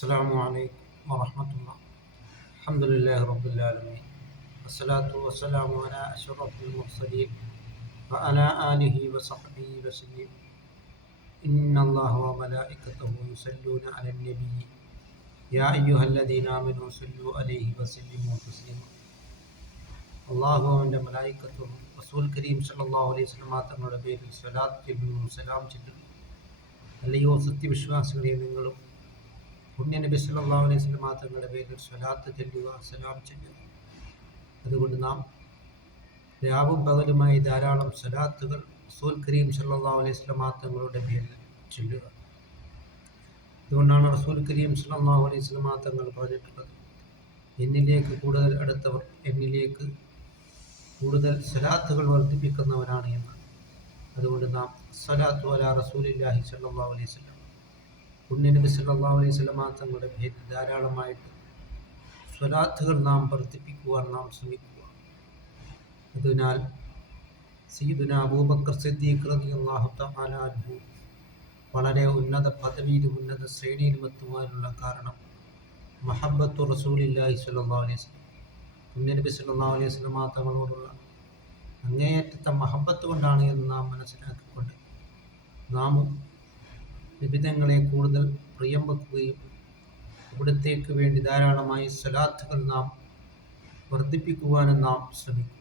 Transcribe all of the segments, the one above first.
السلام عليكم ورحمة الله. الحمد لله رب العالمين، والصلاة والسلام على أشرف المرسلين وعلى آله وصحبه وسلم. إن الله وملائكته يصلون على النبي يا أيها الذين آمنوا صلوا عليه وسلموا تسليما. അള്ളാഹുവിൻ്റെ മലായിക്കത്തും റസൂൽ കരീം സല്ലല്ലാഹു അലൈഹി വസല്ലം തങ്ങളുടെ പേരിൽ സ്വലാത്ത് ചൊല്ലുന്നു, സലാം ചൊല്ലുന്നു. അല്ലയോ സത്യവിശ്വാസികളെ, നിങ്ങളും പുണ്യ നബി സല്ലല്ലാഹു അലൈഹി വസല്ലം തങ്ങളുടെ പേരിൽ സ്വലാത്ത് ചൊല്ലുക, സലാം ചൊല്ലുക. അതുകൊണ്ട് നാം രാവും പകലുമായി ധാരാളം സ്വലാത്തുകൾ റസൂൽ കരീം സല്ലല്ലാഹു അലൈഹി വസല്ലം തങ്ങളുടെ പേരിൽ ചൊല്ലുക. അതുകൊണ്ടാണ് റസൂൽ കരീം സല്ലല്ലാഹു അലൈഹി വസല്ലം തങ്ങൾ പറഞ്ഞിട്ടുള്ളത്, എന്നിലേക്ക് കൂടുതൽ അടുത്തവർ എന്നിലേക്ക് കൂടുതൽ സ്വലാത്തുകൾ വർദ്ധിപ്പിക്കുന്നവരാണ് എന്ന്. അതുകൊണ്ട് നാം സ്വലാത്തു അലാ റസൂലില്ലാഹി സല്ലല്ലാഹു അലൈഹി വസല്ലം, പുണ്യ നബി സല്ലല്ലാഹു അലൈഹി വസല്ലം തങ്ങളുടെ പേരിൽ ധാരാളമായിട്ട് സ്വലാത്തുകൾ നാം വർദ്ധിപ്പിക്കുവാൻ നാം ശ്രമിക്കുക. അതിനാൽ സയ്യിദുനാ അബൂബക്കർ സിദ്ദീഖ് റളിയല്ലാഹു തആല അൻഹു വളരെ ഉന്നത പദവിയിലും ഉന്നത ശ്രേണിയിലും എത്തുവാനുള്ള കാരണം മഹബ്ബത്തു റസൂലില്ലാഹി സ്വല്ലല്ലാഹു അലൈഹി വസല്ലം, പുണ്യ നബി സല്ലല്ലാഹു അലൈഹി വസല്ലം തങ്ങളോടുള്ള അങ്ങേയറ്റത്തെ മഹബ്ബത്ത് കൊണ്ടാണ് എന്ന് നാം മനസ്സിലാക്കിക്കൊണ്ട് നാം വിവിധങ്ങളെ കൂടുതൽ പ്രിയം വെക്കുകയും ഇവിടത്തേക്ക് വേണ്ടി ധാരാളമായി സ്വലാത്തുകൾ നാം വർദ്ധിപ്പിക്കുവാനും നാം ശ്രമിക്കും.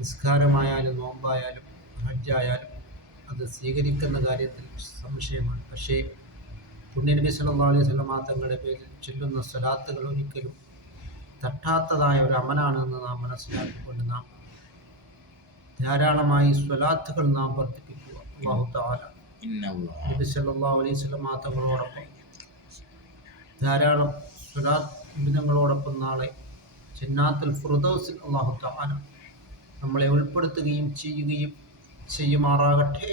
നിസ്കാരമായാലും നോമ്പായാലും ഹജ്ജായാലും അത് സ്വീകരിക്കുന്ന കാര്യത്തിൽ സംശയമാണ്. പക്ഷേ പുണ്യ നബി സല്ലല്ലാഹു അലൈഹി വസല്ലം തങ്ങളുടെ പേരിൽ ചൊല്ലുന്ന സ്വലാത്തുകൾ ഒരിക്കലും തട്ടാത്തതായ ഒരു അമലാണെന്ന് നാം മനസ്സിലാക്കിക്കൊണ്ട് നാം ധാരാളമായി സ്വലാത്തുകൾ നാം വർദ്ധിപ്പിക്കുക. അല്ലാഹു തആല നബി സല്ലല്ലാഹു അലൈഹി വസല്ലം തങ്ങളോടൊപ്പം ധാരാളം സ്വലാത്ത് നിബിധങ്ങളോടൊപ്പം നാളെ ജന്നാത്തുൽ ഫിർദൗസിൽ അല്ലാഹു തആല നമ്മളെ ഉൾപ്പെടുത്തുകയും ചെയ്യുമാറാകട്ടെ.